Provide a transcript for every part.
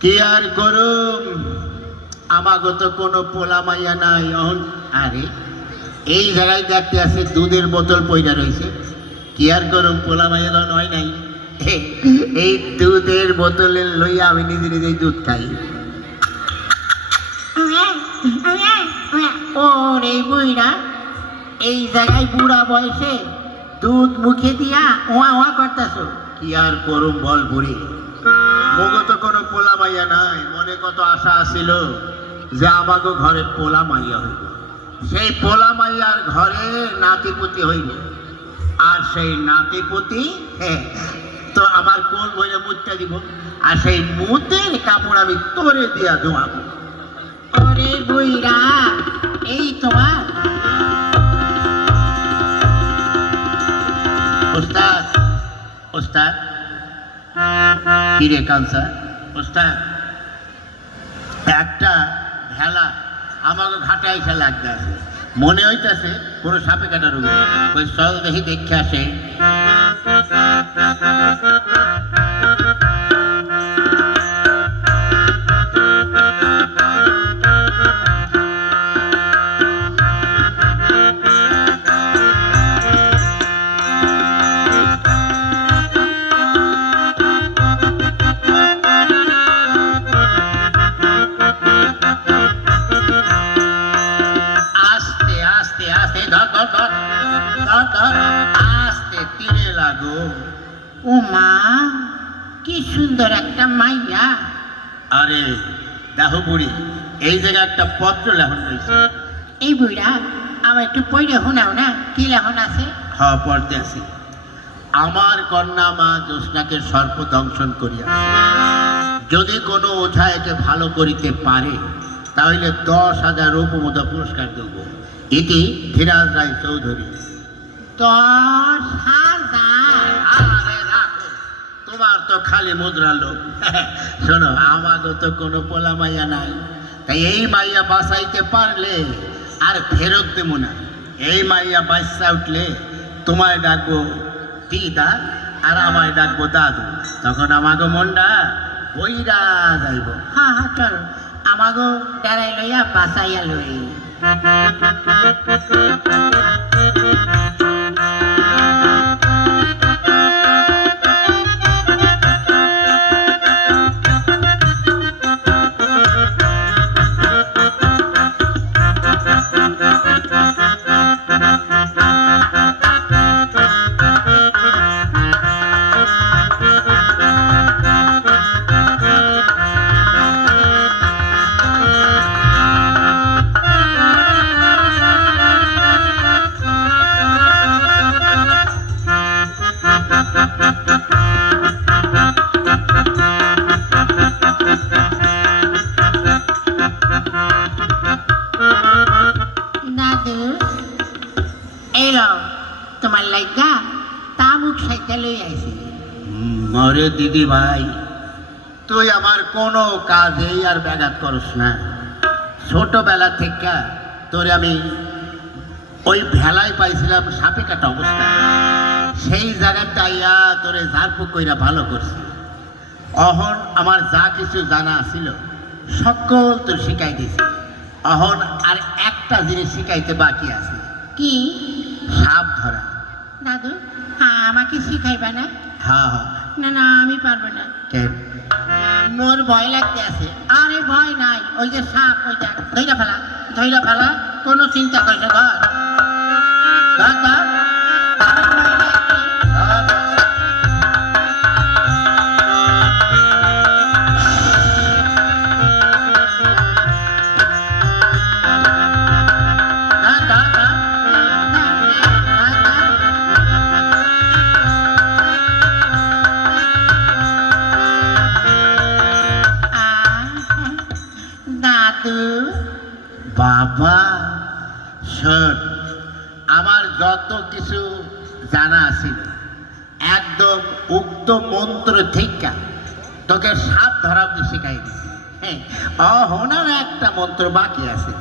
কি আর করুম? আমাগত কোনো পোলা মাইয়া নাই আরে, এই জায়গায় দেখতে আছে দুধের বোতল পয়সা রয়েছে কি আর করুম, পোলা মাইয়া তো নয় নাই। এই দুধের বোতলে লইয়া আমি নিজে নিজেই দুধ খাই। ওরে বুইরা এই জায়গায় বুড়া বয়সে দুধ মুখে দিয়া ওয়া ওয়া করতেছো। কি আর করুম বল বুড়ি? মগত কোনো পোলা মাইয়া নাই, মনে কত আশা আছিল যে আমাকে ঘরে পোলা মাইয়া হইব। সেই পোলা মাইয়ার ঘরে নাতিপুতি হইব। আর সেই নাতিপুতি তো আমার কোল বইলে মুতটা দিব? আর সেই মুতের কাপড় আমি তোরে দিয়া ধোয়াবো। ওরে বুইরা এই তোমার। ওস্তাদ ওস্তাদ। কিরে কানসা ওস্তাদ, একটা ভেলা আমাকে ঘাটা এসে লাগতে আছে। মনে হইতেছে কোনো সাপে কাটা রুগী। ওই চল দেখি, দেখে আসে। লাগো ও মা কি সুন্দর একটা মাইয়া। আরে দেখো বুড়ি এই জায়গায় একটা পত্র লেখন রয়েছে। এই বুড়া আমার একটু পড়ে শোনাও না কি লেখন আছে? হ পড়তে আছি। আমার কন্যা মা জ্যোৎস্নাকে সর্প দংশন করিয়া যদি কোনো ওঝা একে ভালো করিতে পারে তাহলে দশ হাজার রূপমুদ্রা পুরস্কার দেব। ইতি ধীরাজ রায় চৌধুরী। দশ হাজার তোমার তো খালি মুদ্রা লোক শোনো আমারও তো কোনো পোলা মাইয়া নাই তাই এই মাইয়া বাঁচাইতে পারলে আর ফেরত দেবো না এই মাইয়া বাচ্চা উঠলে তোমায় ডাকবো দিদা আর আমায় ডাকবো দাদু তখন আমাকে মনটা বইরা যাইব হ্যাঁ হ্যাঁ চল আমাগো দাঁড়াই লইয়া বাসাইয়া লই মরে দিদি ভাই তুই আমার কোনো কাজেই আর ব্যাঘাত করস না। ছোটবেলা থেকে তোরে আমি ওই ভেলায় পাইছিলাম সাপে কাটা অবস্থা। সেই জায়গাটা আইয়া তোরে ঝাড়ফুঁক কইরা ভালো করছি। অহন আমার যা কিছু জানা ছিল সকল তোর শিখাই দিছি। অহন আর একটা জিনিস শিখাইতে বাকি আছে। কি? সাপ ধরা। দাদু হ্যাঁ আমাকে শিখাইবা না? হ্যাঁ হ্যাঁ। না না আমি পারব না। মোর ভয় লাগতে আছে। আরে ভয় নাই ওই যে সাপ ওই দেখ ধৈরা ফেলা ধৈরা ফেলা কোনো চিন্তা করিস ধর ধর। আমার যত কিছু জানা ছিল একদম উক্ত মন্ত্র থেকে তোকে সাপ ধরা অব্দি শিখাই দিছি। হ্যাঁ অহনার একটা মন্ত্র বাকি আছে।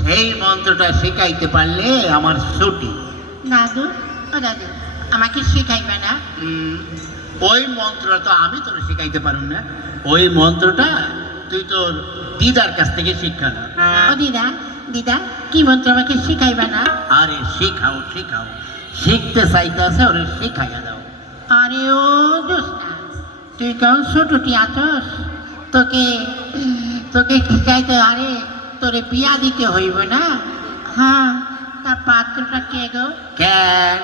সেই মন্ত্রটা শিখাইতে পারলে আমার ছুটি। দাদু ও দাদু আমাকে শিখাইবে না। ওই মন্ত্রটা তো আমি তোর শিখাইতে পারুম না। ওই মন্ত্রটা তুই তোর দিদার কাছ থেকে শিক্ষা না। ও দিদা দিদা কি মন্ত্র আমাকে শিখাইবে না? আরে শিখাও শিখাও। শিখতে চাইতেছে ওরে শিখাইয়া দাও। আরে ও তুই কেমন ছোটটি আছস তোকে তোকে শিখাইতে আরে তোরে বিয়া দিতে হইব না? হ্যাঁ তার পাত্রটা কে গো? কেন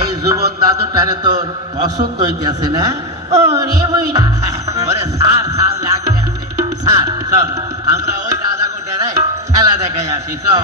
এই যুবন দাদুটারে তোর পছন্দ হইতেছে না? ও রে বইরা ওরে সার সার লাগতে আছে সার রাজা কোটারে খেলা দেখাই আসি চল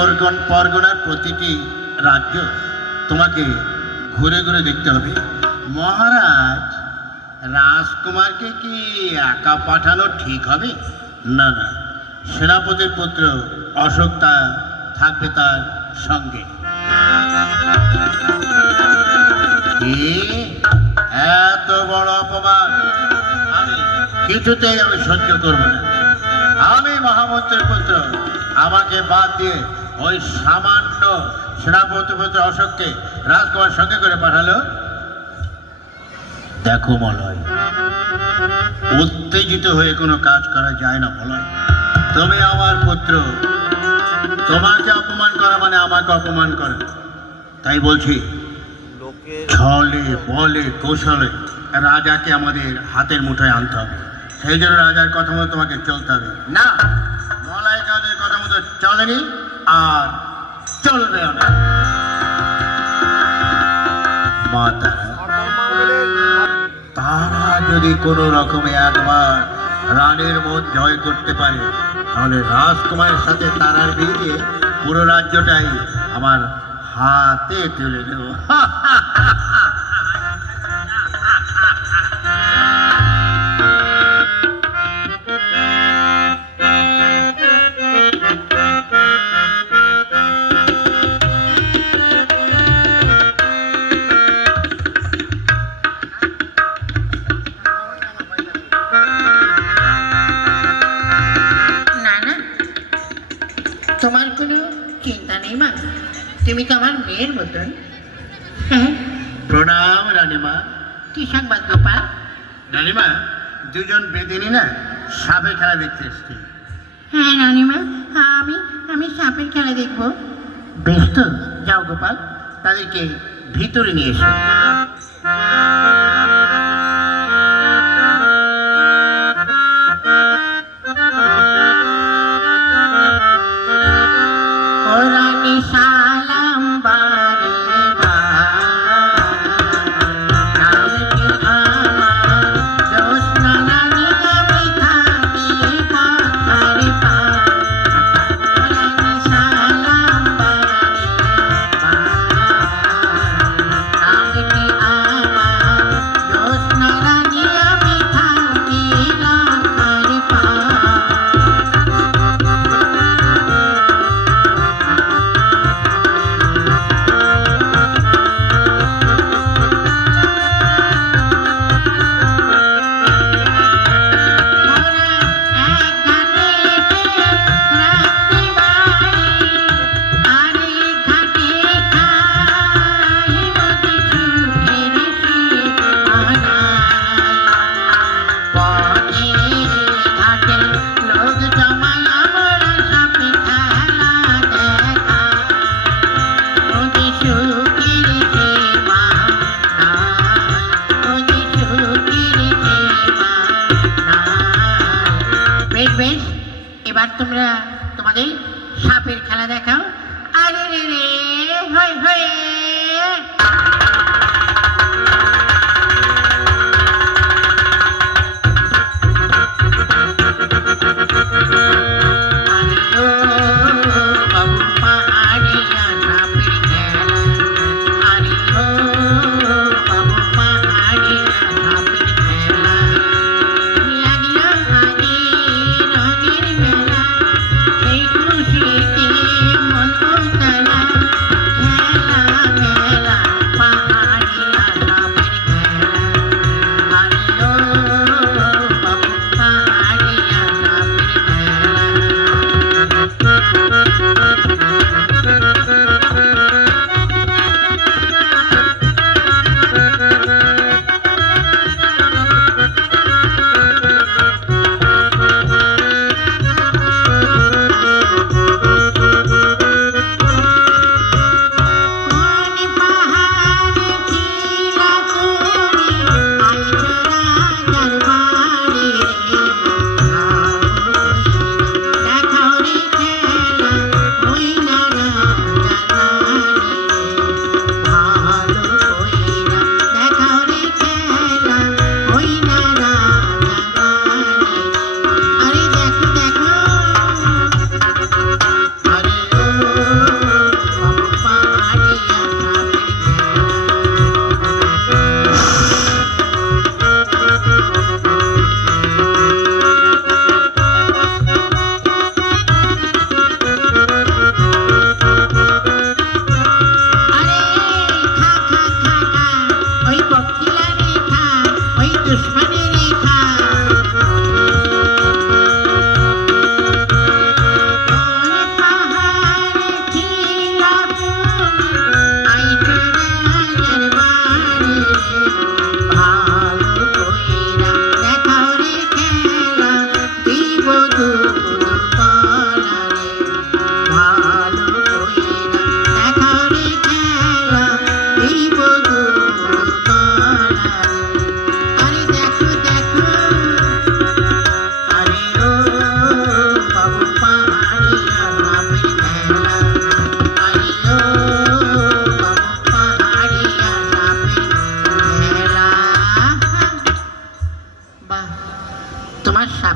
পরগন, পরগনার প্রতিটি রাজ্য তোমাকে ঘুরে ঘুরে দেখতে হবে। মহারাজ, রাজকুমারকে কি একা পাঠানো ঠিক হবে? না না। সেনাপতির পুত্র অশোক তা থাকবে তার সঙ্গে। এত বড় অপমান। আমি কিছুতেই আমি সহ্য করব না। আমি মহামন্ত্রীর পুত্র। আমাকে বাদ দিয়ে ওই সামান্য সেনাপতি পুত্র অশোককে রাজকুমার সঙ্গে করে পাঠালো। দেখো মলয় উত্তেজিত হয়ে কোনো কাজ করা যায় না মলয়। তুমি আমার পুত্র তোমাকে অপমান করা মানে আমাকে অপমান করা। তাই বলছি ছলে বলে কৌশলে রাজাকে আমাদের হাতের মুঠোয় আনতে হবে। সেই জন্য রাজার কথা মতো তোমাকে চলতে হবে। না মলাই কাজের কথা মতো চলেনি? আর চলবেও না। মা তারা যদি কোনো রকমে একবার রানের মন জয় করতে পারে, তাহলে রাজকুমারের সাথে তারার বিয়ে দিয়ে পুরো রাজ্যটাই আমার হাতে তুলে দেবো। বেদিনী না সাপের খেলা দেখতে এসছি। হ্যাঁ রানিমা আমি আমি সাপের খেলা দেখব। বেশ তো যাও গোপাল তাদেরকে ভিতরে নিয়ে এসো।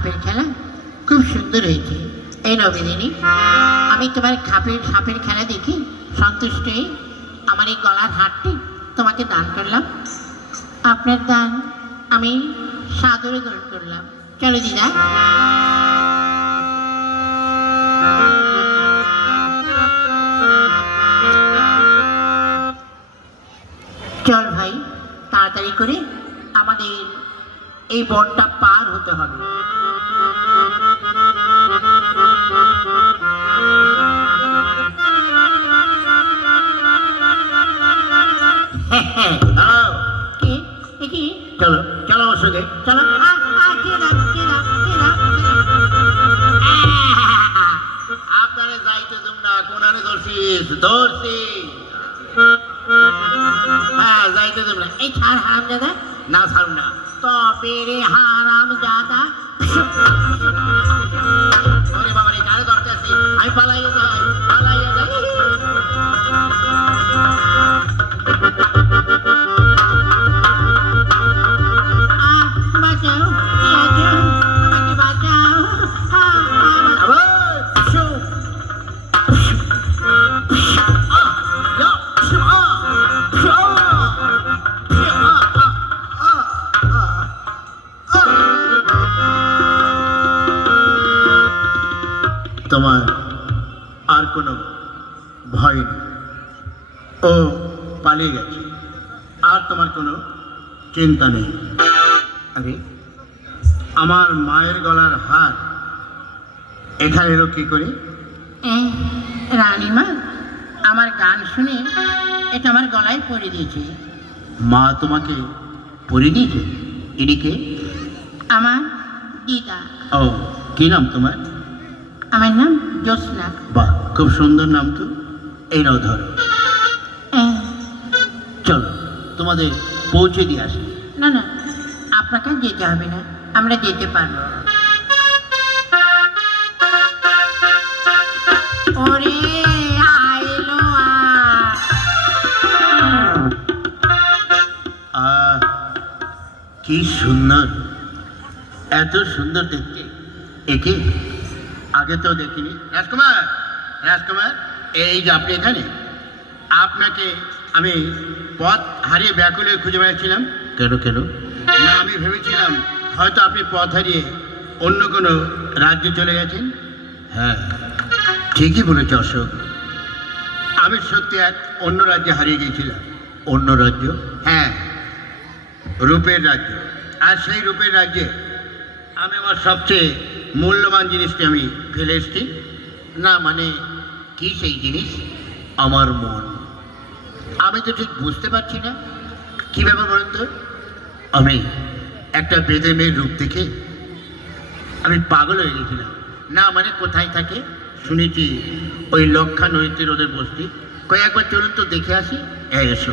সাপের খেলা? খুব সুন্দর হয়েছে। এই নবীদিনী আমি তোমার খাপের, সাপের খেলা দেখি, সন্তুষ্ট হয়ে আমার এই গলার হাটটি তোমাকে দান করলাম। আপনার দান আমি সাদরে গ্রহণ করলাম। চলো দিদা। চল ভাই, তাড়াতাড়ি করে আমাদের এই বনটা পার হতে হবে। তোমার কোনো চিন্তা নেই। আরে আমার মায়ের গলার হার এখানে এলো কী করে? রানীমা আমার গান শুনে এটা আমার গলায় পরে দিয়েছে। মা তোমাকে পরে দিয়েছে? এদিকে আমার দিদা ও কী নাম তোমার? আমার নাম জোসনা বাহ খুব সুন্দর নাম তো। এই নাও ধরো। চলো। তোমাদের পৌঁছে দিয়ে আসি। না না আপনাকে যেতে হবে না আমরা যেতে পারব। কি সুন্দর এত সুন্দর দেখতে। একে আগে তো দেখিনি। রাজকুমার রাজকুমার এই যে আপনি এখানে আপনাকে আমি পথ হারিয়ে ব্যাকুলে খুঁজে বেড়াচ্ছিলাম। কেন কেন? না আমি ভেবেছিলাম হয়তো আপনি পথ হারিয়ে অন্য কোনো রাজ্যে চলে গেছেন। হ্যাঁ ঠিকই বলেছে অশোক। আমি সত্যি এক অন্য রাজ্যে হারিয়ে গিয়েছিলাম। অন্য রাজ্য? হ্যাঁ রূপের রাজ্য। আর সেই রূপের রাজ্যে আমি আমার সবচেয়ে মূল্যবান জিনিসটি আমি ফেলে এসেছি। না মানে কি সেই জিনিস? আমার মন। আমি তো ঠিক বুঝতে পারছি না। কি ব্যাপার বলুন তো? আমি একটা বেদে মেয়ের রূপ দেখে আমি পাগল হয়ে গেছিলাম। না মানে কোথায় থাকে? শুনেছি ওই লক্ষা নৈতির ওদের বস্তি। কয়েকবার চলুন তো দেখে আসি। এসো।